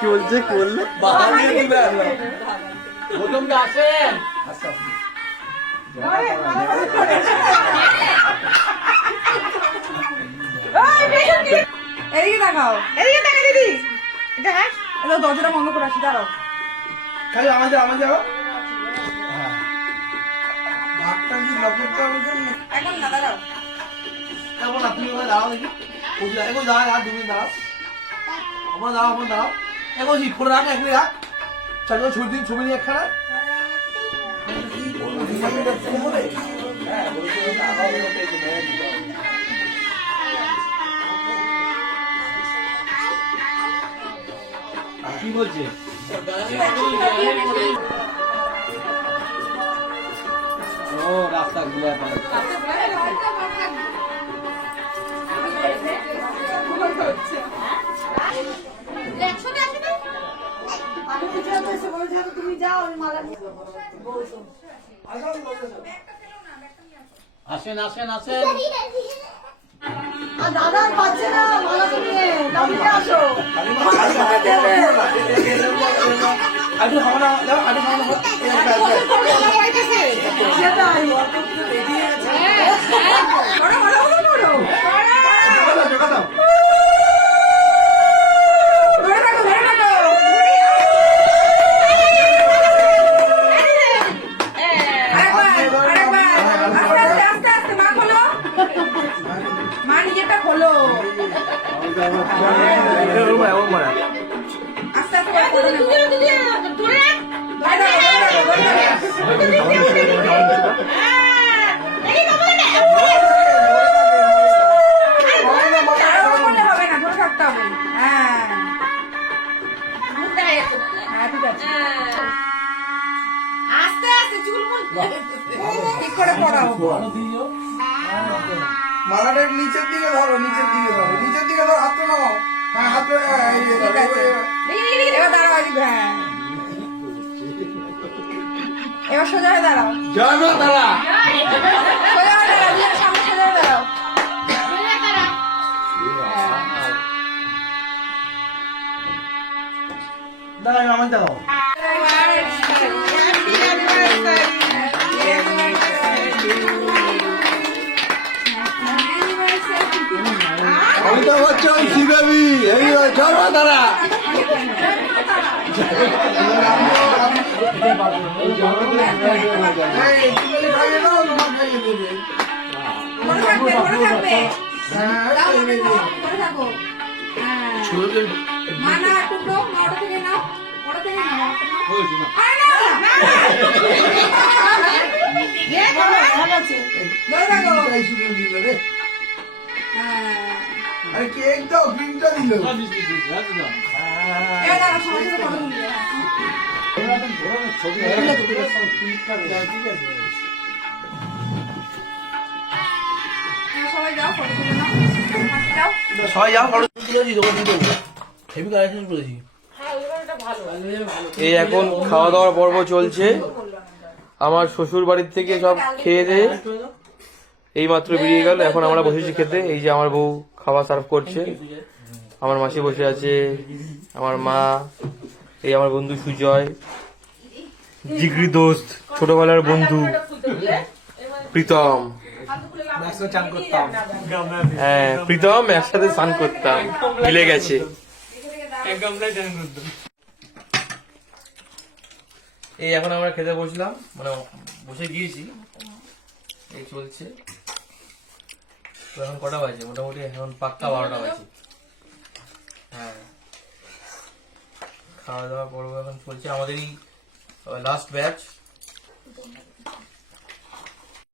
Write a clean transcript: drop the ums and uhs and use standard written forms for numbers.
কি বলছে কি বললো? আসেন এদিকে তাকাও, এদিকে তাকা দিদি। এটা হ্যাঁ, এটা দরজাটা বন্ধ করে আসি, দাঁড়াও। খালি আমাদের ভাতটা কি লকেটটা এখন না, দাঁড়াও। কেমন আপনি দাঁড়াও দেখি এখন দাঁড়ায় আর দুদিন দাঁড়াও আমার দাঁড়াও এখন ফোন রাখ এখনই রাখ চারজন ছবি নিয়ে একখানা কি বলছে? ও রাস্তা ঘুরে তুমি যাও, মালা আসেন দাদা পাচ্ছে না, মালা নিয়ে দাঁড়িয়ে আসো। মা নিজেরটা খোলো, আস্তে আস্তে হবে না, ধরে থাকতে হবে। হ্যাঁ ঠিক আছে, আস্তে আস্তে চুলমুল ঠিক করে পড়াও। মালাটা নিচের দিকে ধরো নিচের দিকে ধরো হাতটা নামাও হ্যাঁ হাতটা ঠিক আছে, এবার দাঁড়াও দিদি। হ্যাঁ এবার সোজা হয়ে দাঁড়াও, জানো তারা সোজা হয়ে দাঁড়াও, দিদির সামনে সোজা হয়ে দাঁড়াও। দাঁড়াও আমার দাঁড়াও অমিতাভ বচ্চন শ্রীদেবী এই চলো তারা মনে থাকবে, মনে থাকবে। দাও, মনে থাকো, মনে থাকো। হ্যাঁ। মা না টুকরো, মা ওটা থেকে নাও, ওটা থেকে নাও, ওটা নাও। আরে না, না, না। ধরে থাকো। হ্যাঁ। আরে কেক দাও ক্রিমটা দিল এবার দাঁড়াও, সবার সাথে কথা বলবে। সবাই যাও, ফটো তুলে নাও, হাসি দাও। সবাই যাও ফটো তুলেছি দোকান থেকে হেভি কালেকশন করেছি এই এখন খাওয়া দাওয়ার পর্ব চলছে। আমার শ্বশুর বাড়ির থেকে সব খেয়ে দিয়ে এই মাত্র বেরিয়ে গেল, এখন আমরা বসেছি খেতে। এই যে আমার বউ খাওয়া সার্ভ করছে, আমার মাসি বসে আছে, আমার মা, এই আমার বন্ধু সুজয়, জিগরি দোস্ত, ছোটবেলার বন্ধু প্রীতম। হ্যাঁ প্রীতম একসাথে স্নান করতাম, মিলে গেছে। এই এখন আমরা খেতে বসলাম, মানে বসে গিয়েছি, এই চলছে। তো এখন কটা বাজে? মোটামুটি এখন পাক্কা 12টা বাজে। হ্যাঁ খাওয়া দাওয়া করবো, এখন চলছে আমাদেরই লাস্ট ব্যাচ।